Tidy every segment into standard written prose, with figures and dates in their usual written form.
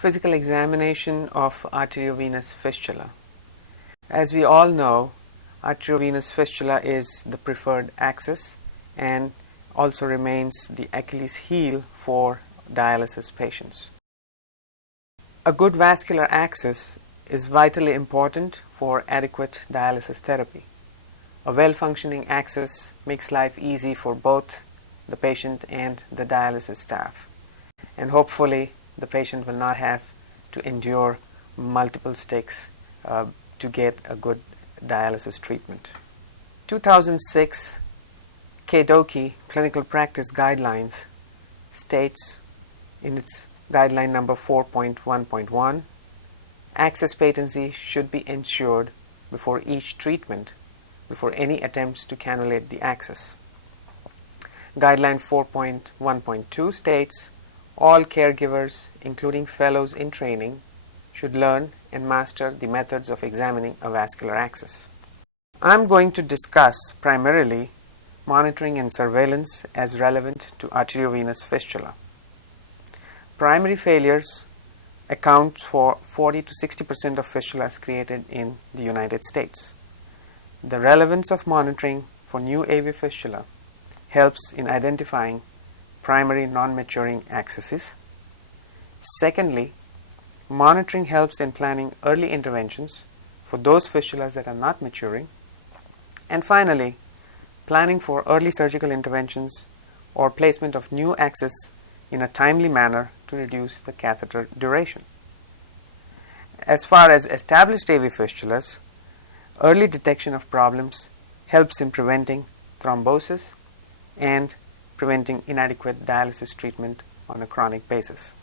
Physical examination of arteriovenous fistula. As we all know, arteriovenous fistula is the preferred axis and also remains the Achilles heel for dialysis patients. A good vascular axis is vitally important for adequate dialysis therapy. A well-functioning axis makes life easy for both the patient and the dialysis staff, and hopefully the patient will not have to endure multiple sticks to get a good dialysis treatment. 2006 DOQI Clinical Practice Guidelines states in its guideline number 4.1.1, axis patency should be ensured before each treatment before any attempts to cannulate the axis. Guideline 4.1.2 states all caregivers, including fellows in training, should learn and master the methods of examining a vascular axis. I am going to discuss primarily monitoring and surveillance as relevant to arteriovenous fistula. Primary failures account for 40 to 60% of fistulas created in the United States. The relevance of monitoring for new AV fistula helps in identifying primary non-maturing axes. Secondly, monitoring helps in planning early interventions for those fistulas that are not maturing. And finally, planning for early surgical interventions or placement of new axis in a timely manner to reduce the catheter duration. As far as established AV fistulas, early detection of problems helps in preventing thrombosis and preventing inadequate dialysis treatment on a chronic basis.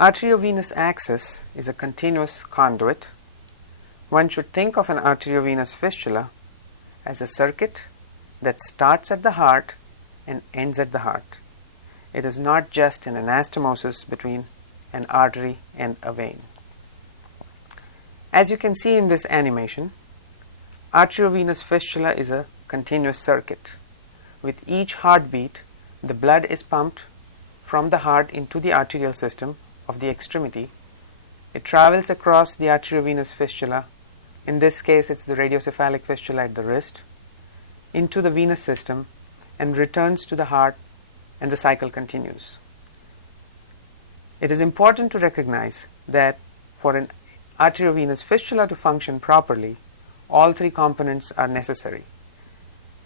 Arteriovenous axis is a continuous conduit. One should think of an arteriovenous fistula as a circuit that starts at the heart and ends at the heart. It is not just an anastomosis between an artery and a vein. As you can see in this animation, arteriovenous fistula is a continuous circuit. With each heartbeat, the blood is pumped from the heart into the arterial system of the extremity. It travels across the arteriovenous fistula, in this case it's the radiocephalic fistula at the wrist, into the venous system and returns to the heart, and the cycle continues. It is important to recognize that for an arteriovenous fistula to function properly, all three components are necessary: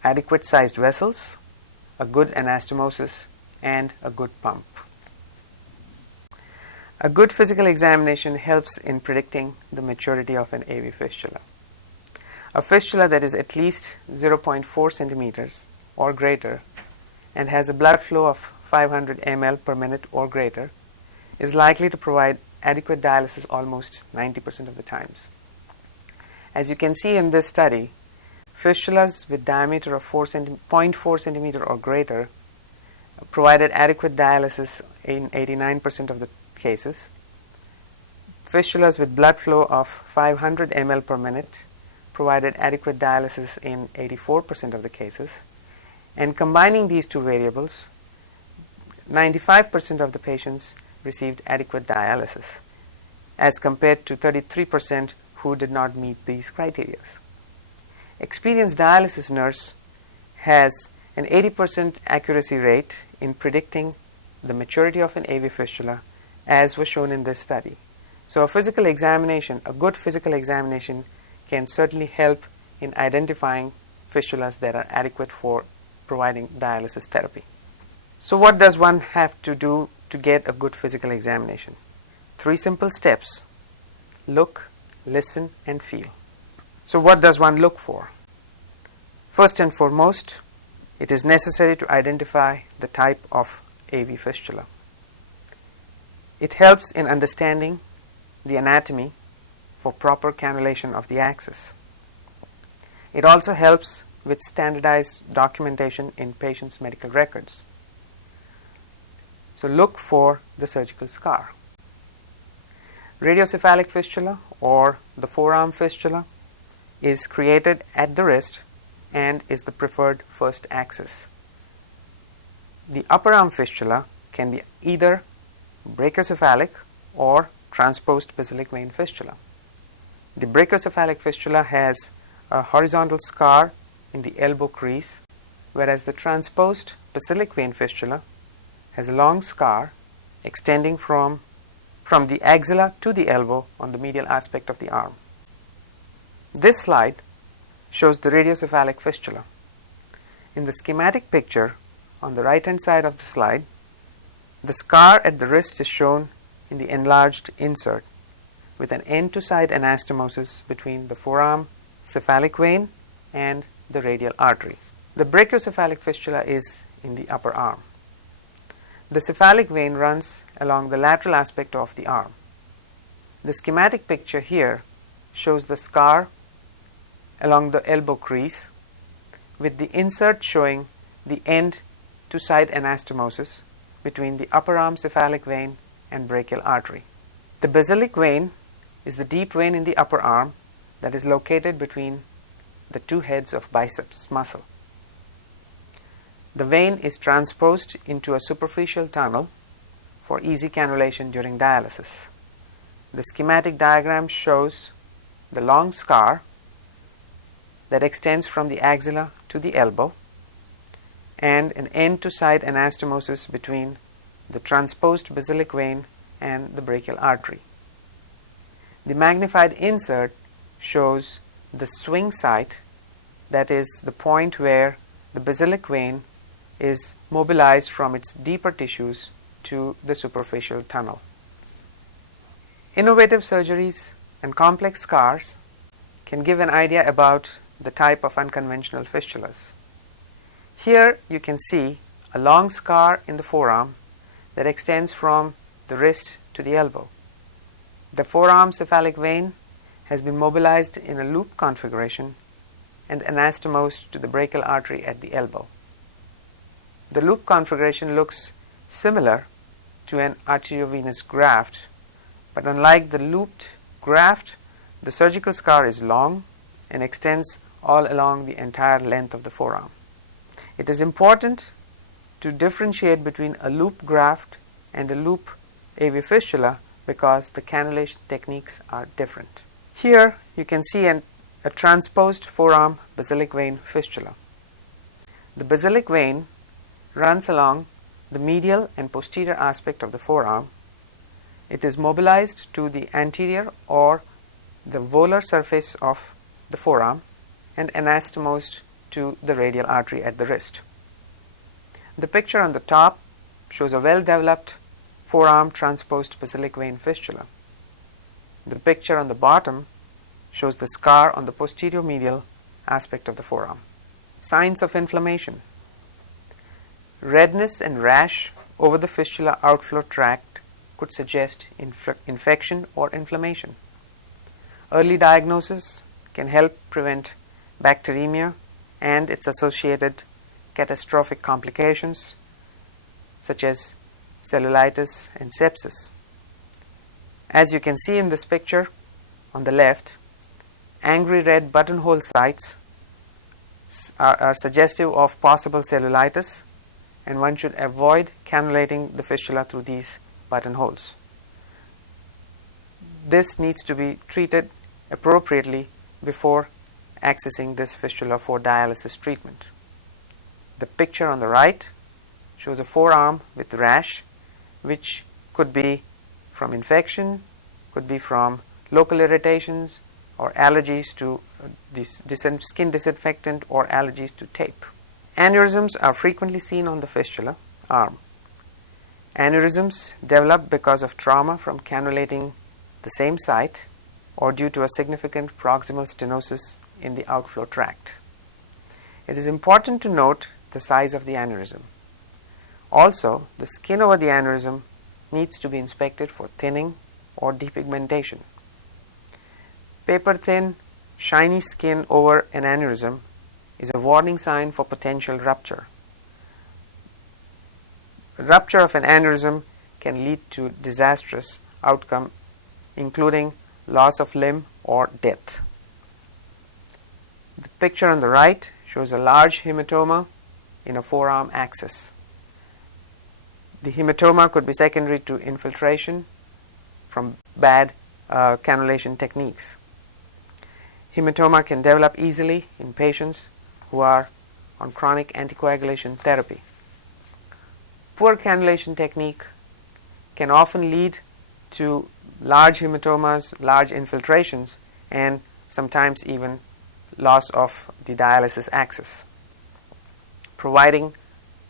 adequate sized vessels, a good anastomosis, and a good pump. A good physical examination helps in predicting the maturity of an AV fistula. A fistula that is at least 0.4 centimeters or greater and has a blood flow of 500 ml per minute or greater is likely to provide adequate dialysis almost 90% of the times. As you can see in this study, fistulas with diameter of 0.4 centimeter or greater provided adequate dialysis in 89% of the cases. Fistulas with blood flow of 500 ml per minute provided adequate dialysis in 84% of the cases. And combining these two variables, 95% of the patients received adequate dialysis, as compared to 33% who did not meet these criteria. Experienced dialysis nurse has an 80% accuracy rate in predicting the maturity of an AV fistula, as was shown in this study. So a physical examination, a good physical examination, can certainly help in identifying fistulas that are adequate for providing dialysis therapy. So what does one have to do to get a good physical examination? 3 simple steps: look, listen, and feel. So what does one look for? First and foremost, it is necessary to identify the type of AV fistula. It helps in understanding the anatomy for proper cannulation of the axis. It also helps with standardized documentation in patients' medical records. So look for the surgical scar. Radiocephalic fistula or the forearm fistula is created at the wrist and is the preferred first axis. The upper arm fistula can be either brachiocephalic or transposed basilic vein fistula. The brachiocephalic fistula has a horizontal scar in the elbow crease, whereas the transposed basilic vein fistula has a long scar extending from the axilla to the elbow on the medial aspect of the arm. This slide shows the radiocephalic fistula. In the schematic picture on the right hand side of the slide, the scar at the wrist is shown in the enlarged insert with an end-to-side anastomosis between the forearm cephalic vein and the radial artery. The brachiocephalic fistula is in the upper arm. The cephalic vein runs along the lateral aspect of the arm. The schematic picture here shows the scar along the elbow crease with the insert showing the end-to-side anastomosis between the upper arm cephalic vein and brachial artery. The basilic vein is the deep vein in the upper arm that is located between the two heads of biceps muscle. The vein is transposed into a superficial tunnel for easy cannulation during dialysis. The schematic diagram shows the long scar that extends from the axilla to the elbow and an end-to-side anastomosis between the transposed basilic vein and the brachial artery. The magnified insert shows the swing site, that is the point where the basilic vein is mobilized from its deeper tissues to the superficial tunnel. Innovative surgeries and complex scars can give an idea about the type of unconventional fistulas. Here you can see a long scar in the forearm that extends from the wrist to the elbow. The forearm cephalic vein has been mobilized in a loop configuration and anastomosed to the brachial artery at the elbow. The loop configuration looks similar to an arteriovenous graft, but unlike the looped graft, the surgical scar is long and extends all along the entire length of the forearm. It is important to differentiate between a loop graft and a loop AV fistula because the cannulation techniques are different. Here you can see a transposed forearm basilic vein fistula. The basilic vein runs along the medial and posterior aspect of the forearm. It is mobilized to the anterior or the volar surface of the forearm and anastomosed to the radial artery at the wrist. The picture on the top shows a well-developed forearm transposed basilic vein fistula. The picture on the bottom shows the scar on the posterior medial aspect of the forearm. Signs of inflammation. Redness and rash over the fistula outflow tract could suggest infection or inflammation. Early diagnosis can help prevent bacteremia and its associated catastrophic complications such as cellulitis and sepsis. As you can see in this picture on the left, angry red buttonhole sites are suggestive of possible cellulitis, and one should avoid cannulating the fistula through these buttonholes. This needs to be treated appropriately before accessing this fistula for dialysis treatment. The picture on the right shows a forearm with rash, which could be from infection, could be from local irritations or allergies to skin disinfectant or allergies to tape. Aneurysms are frequently seen on the fistula arm. Aneurysms develop because of trauma from cannulating the same site or due to a significant proximal stenosis in the outflow tract. It is important to note the size of the aneurysm. Also, the skin over the aneurysm needs to be inspected for thinning or depigmentation. Paper-thin, shiny skin over an aneurysm is a warning sign for potential rupture. Rupture of an aneurysm can lead to disastrous outcome, including loss of limb or death. The picture on the right shows a large hematoma in a forearm axis. The hematoma could be secondary to infiltration from bad cannulation techniques. Hematoma can develop easily in patients who are on chronic anticoagulation therapy. Poor cannulation technique can often lead to large hematomas, large infiltrations, and sometimes even loss of the dialysis access. Providing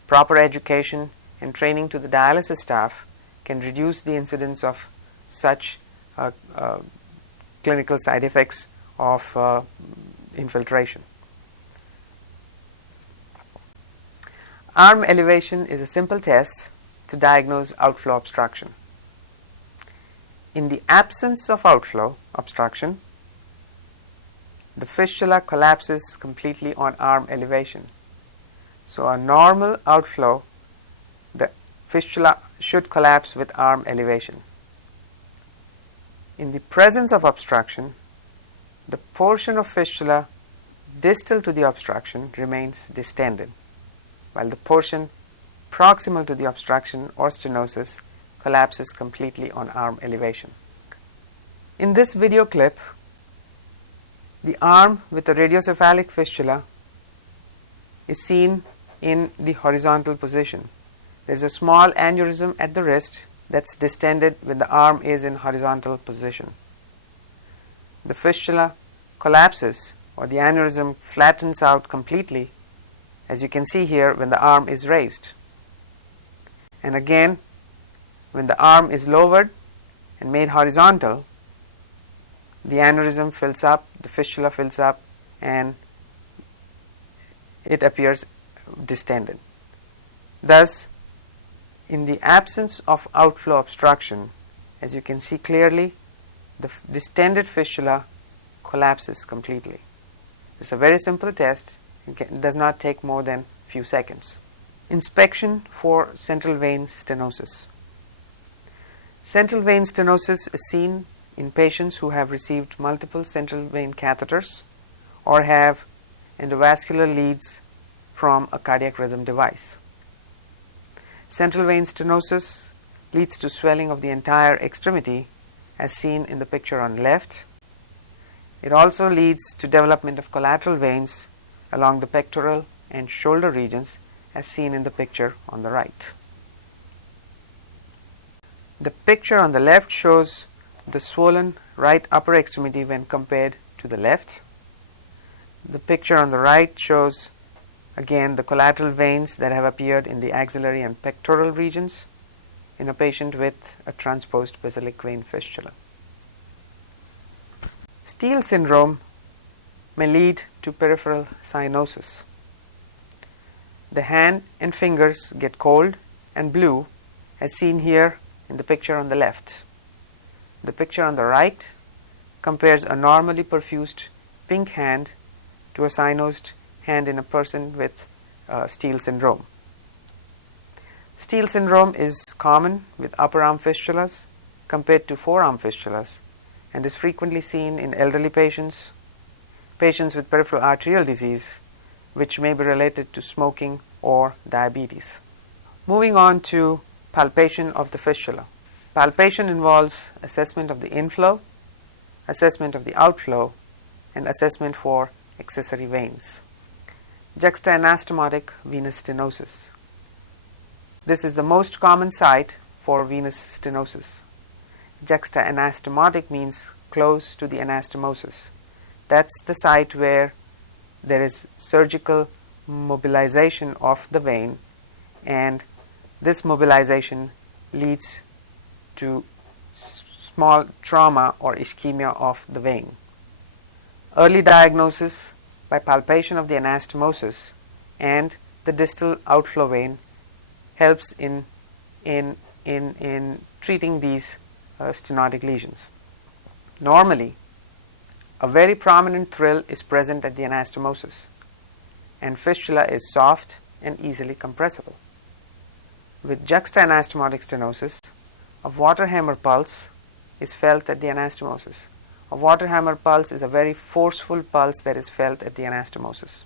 proper education and training to the dialysis staff can reduce the incidence of such clinical side effects of infiltration. Arm elevation is a simple test to diagnose outflow obstruction. In the absence of outflow obstruction, the fistula collapses completely on arm elevation. So a normal outflow, the fistula should collapse with arm elevation. In the presence of obstruction, the portion of fistula distal to the obstruction remains distended, while the portion proximal to the obstruction or stenosis collapses completely on arm elevation. In this video clip, the arm with a radiocephalic fistula is seen in the horizontal position. There is a small aneurysm at the wrist that's distended when the arm is in horizontal position. The fistula collapses, or the aneurysm flattens out completely, as you can see here, when the arm is raised. And again, when the arm is lowered and made horizontal, the aneurysm fills up, the fistula fills up, and it appears distended. Thus, in the absence of outflow obstruction, as you can see clearly, the distended fistula collapses completely. It's a very simple test. It does not take more than a few seconds. Inspection for central vein stenosis. Central vein stenosis is seen in patients who have received multiple central vein catheters or have endovascular leads from a cardiac rhythm device. Central vein stenosis leads to swelling of the entire extremity, as seen in the picture on the left. It also leads to development of collateral veins along the pectoral and shoulder regions, as seen in the picture on the right. The picture on the left shows the swollen right upper extremity when compared to the left. The picture on the right shows again the collateral veins that have appeared in the axillary and pectoral regions in a patient with a transposed basilic vein fistula. Steele syndrome may lead to peripheral cyanosis. The hand and fingers get cold and blue, as seen here in the picture on the left. The picture on the right compares a normally perfused pink hand to a cyanosed hand in a person with Steele syndrome. Steele syndrome is common with upper arm fistulas compared to forearm fistulas, and is frequently seen in elderly patients, patients with peripheral arterial disease, which may be related to smoking or diabetes. Moving on to palpation of the fistula. Palpation involves assessment of the inflow, assessment of the outflow, and assessment for accessory veins. Juxta-Anastomotic venous stenosis. This is the most common site for venous stenosis. Juxta-Anastomotic means close to the anastomosis. That's the site where there is surgical mobilization of the vein, and this mobilization leads to small trauma or ischemia of the vein. Early diagnosis by palpation of the anastomosis and the distal outflow vein helps in treating these stenotic lesions. Normally, a very prominent thrill is present at the anastomosis, and fistula is soft and easily compressible. With juxta-anastomotic stenosis, a water hammer pulse is felt at the anastomosis. A water hammer pulse is a very forceful pulse that is felt at the anastomosis.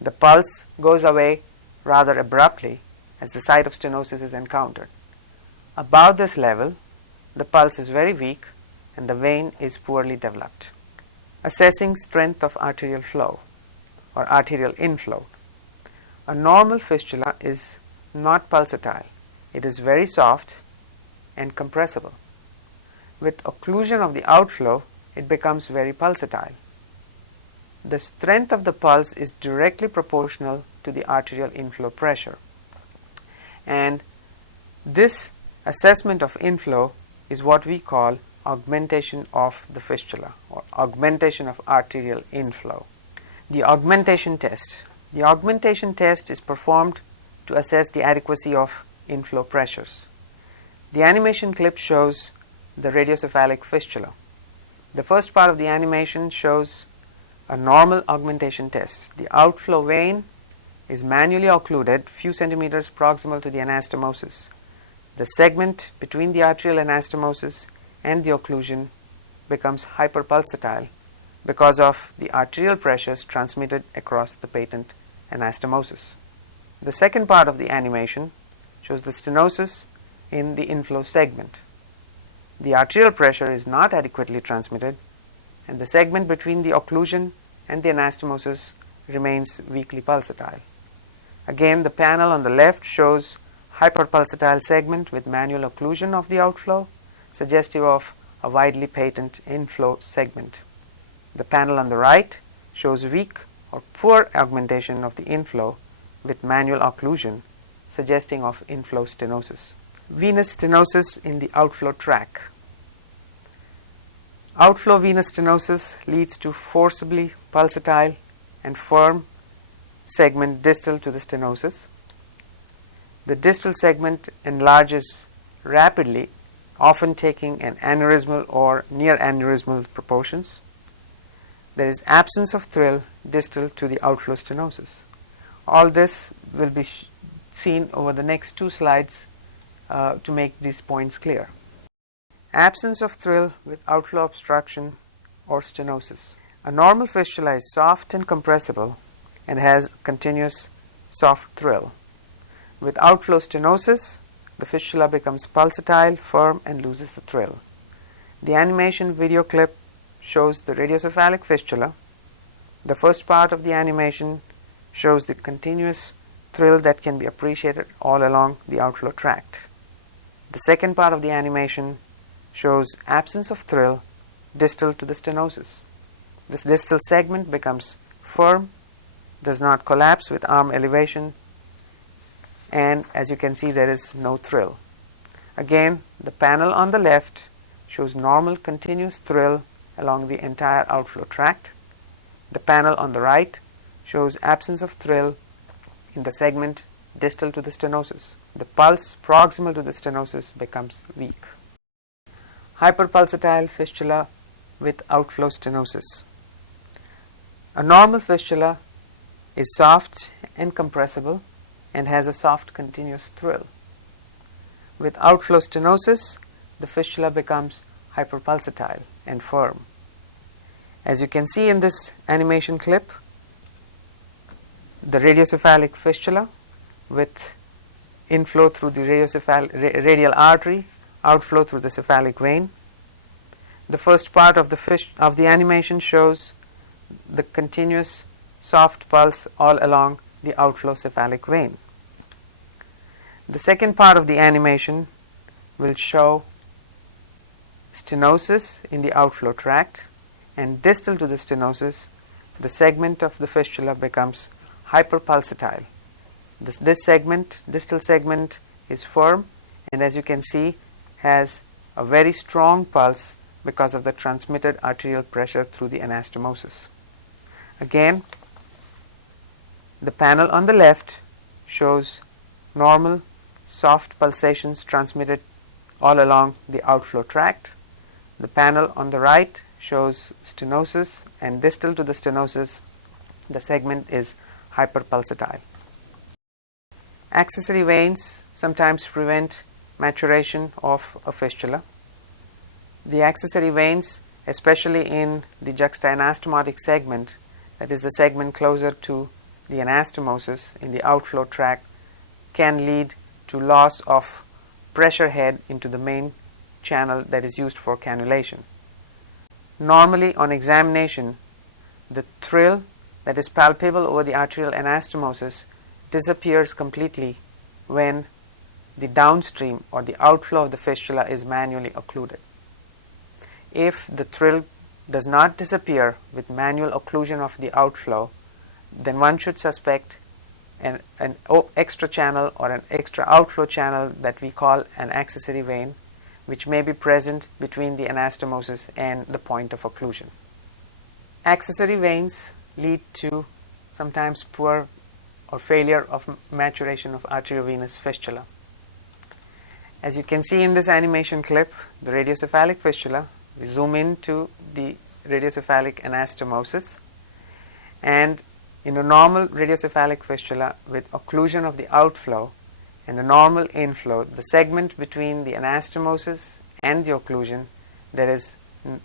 The pulse goes away rather abruptly as the site of stenosis is encountered. Above this level, the pulse is very weak and the vein is poorly developed. Assessing strength of arterial flow or arterial inflow. A normal fistula is not pulsatile. It is very soft and compressible. With occlusion of the outflow, it becomes very pulsatile. The strength of the pulse is directly proportional to the arterial inflow pressure. And this assessment of inflow is what we call augmentation of the fistula or augmentation of arterial inflow. The augmentation test. The augmentation test is performed to assess the adequacy of inflow pressures. The animation clip shows the radiocephalic fistula. The first part of the animation shows a normal augmentation test. The outflow vein is manually occluded few centimeters proximal to the anastomosis. The segment between the arterial anastomosis and the occlusion becomes hyperpulsatile because of the arterial pressures transmitted across the patent anastomosis. The second part of the animation shows the stenosis in the inflow segment. The arterial pressure is not adequately transmitted and the segment between the occlusion and the anastomosis remains weakly pulsatile. Again, the panel on the left shows hyperpulsatile segment with manual occlusion of the outflow, suggestive of a widely patent inflow segment. The panel on the right shows weak or poor augmentation of the inflow with manual occlusion, suggesting of inflow stenosis. Venous stenosis in the outflow tract. Outflow venous stenosis leads to forcibly pulsatile and firm segment distal to the stenosis. The distal segment enlarges rapidly, often taking an aneurysmal or near aneurysmal proportions. There is absence of thrill distal to the outflow stenosis. All this will be seen over the next two slides to make these points clear. Absence of thrill with outflow obstruction or stenosis. A normal fistula is soft and compressible and has continuous soft thrill. With outflow stenosis, the fistula becomes pulsatile, firm, and loses the thrill. The animation video clip shows the radiocephalic fistula. The first part of the animation shows the continuous thrill that can be appreciated all along the outflow tract. The second part of the animation shows absence of thrill distal to the stenosis. This distal segment becomes firm, does not collapse with arm elevation, and as you can see, there is no thrill. Again, the panel on the left shows normal continuous thrill along the entire outflow tract. The panel on the right shows absence of thrill in the segment distal to the stenosis. The pulse proximal to the stenosis becomes weak. Hyperpulsatile fistula with outflow stenosis. A normal fistula is soft and compressible and has a soft continuous thrill. With outflow stenosis, the fistula becomes hyperpulsatile and firm. As you can see in this animation clip, the radiocephalic fistula with inflow through the radial artery, outflow through the cephalic vein. The first part of the animation shows the continuous soft pulse all along the outflow cephalic vein. The second part of the animation will show stenosis in the outflow tract, and distal to the stenosis, the segment of the fistula becomes hyperpulsatile. This distal segment is firm, and as you can see, has a very strong pulse because of the transmitted arterial pressure through the anastomosis. Again, the panel on the left shows normal soft pulsations transmitted all along the outflow tract. The panel on the right shows stenosis, and distal to the stenosis, the segment is hyperpulsatile. Accessory veins sometimes prevent maturation of a fistula. The accessory veins, especially in the Juxta-Anastomotic segment, that is the segment closer to the anastomosis in the outflow tract, can lead to loss of pressure head into the main channel that is used for cannulation. Normally on examination, the thrill that is palpable over the arterial anastomosis disappears completely when the downstream or the outflow of the fistula is manually occluded. If the thrill does not disappear with manual occlusion of the outflow, then one should suspect an extra channel or an extra outflow channel that we call an accessory vein, which may be present between the anastomosis and the point of occlusion. Accessory veins lead to sometimes poor or failure of maturation of arteriovenous fistula. As you can see in this animation clip, the radiocephalic fistula, we zoom into the radiocephalic anastomosis, and in a normal radiocephalic fistula with occlusion of the outflow and a normal inflow, the segment between the anastomosis and the occlusion, there is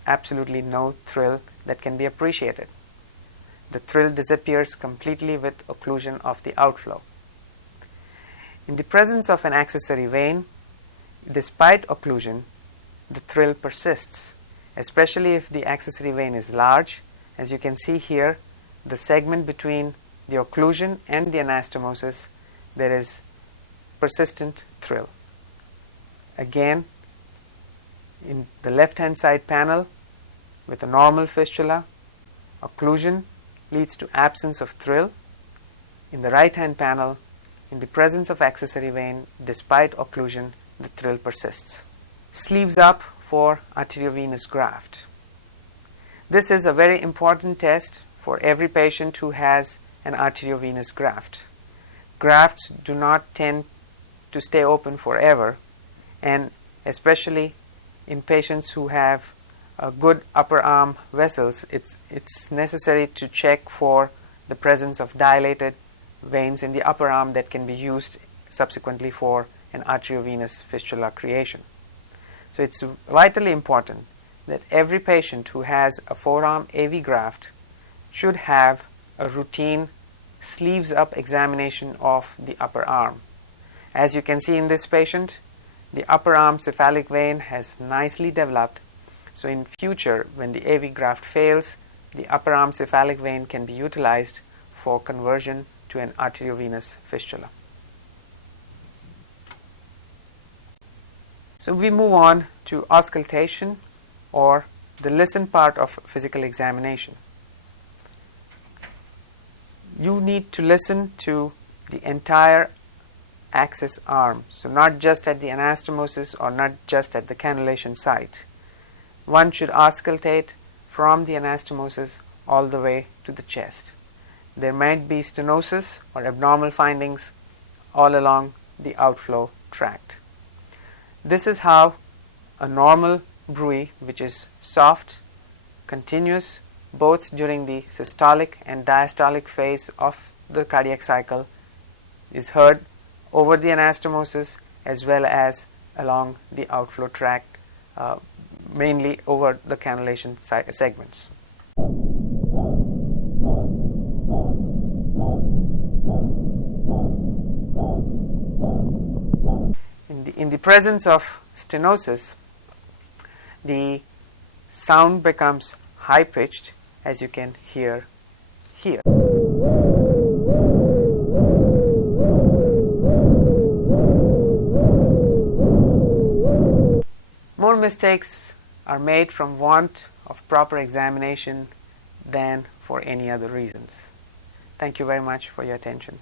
absolutely no thrill that can be appreciated. The thrill disappears completely with occlusion of the outflow. In the presence of an accessory vein, despite occlusion, the thrill persists, especially if the accessory vein is large. As you can see here, the segment between the occlusion and the anastomosis, there is persistent thrill. Again, in the left hand side panel with a normal fistula, occlusion leads to absence of thrill. In the right hand panel, in the presence of accessory vein, despite occlusion, the thrill persists. Sleeves up for arteriovenous graft. This is a very important test for every patient who has an arteriovenous graft. Grafts do not tend to stay open forever, and especially in patients who have good upper arm vessels, it's necessary to check for the presence of dilated veins in the upper arm that can be used subsequently for an arteriovenous fistula creation. So it's vitally important that every patient who has a forearm AV graft should have a routine sleeves up examination of the upper arm. As you can see in this patient, the upper arm cephalic vein has nicely developed. So in future, when the AV graft fails, the upper arm cephalic vein can be utilized for conversion to an arteriovenous fistula. So we move on to auscultation, or the listen part of physical examination. You need to listen to the entire access arm, so not just at the anastomosis or not just at the cannulation site. One should auscultate from the anastomosis all the way to the chest. There might be stenosis or abnormal findings all along the outflow tract. This is how a normal bruit, which is soft, continuous, both during the systolic and diastolic phase of the cardiac cycle, is heard over the anastomosis as well as along the outflow tract, mainly over the cannulation segments. In the presence of stenosis, the sound becomes high-pitched, as you can hear here. More mistakes are made from want of proper examination than for any other reasons. Thank you very much for your attention.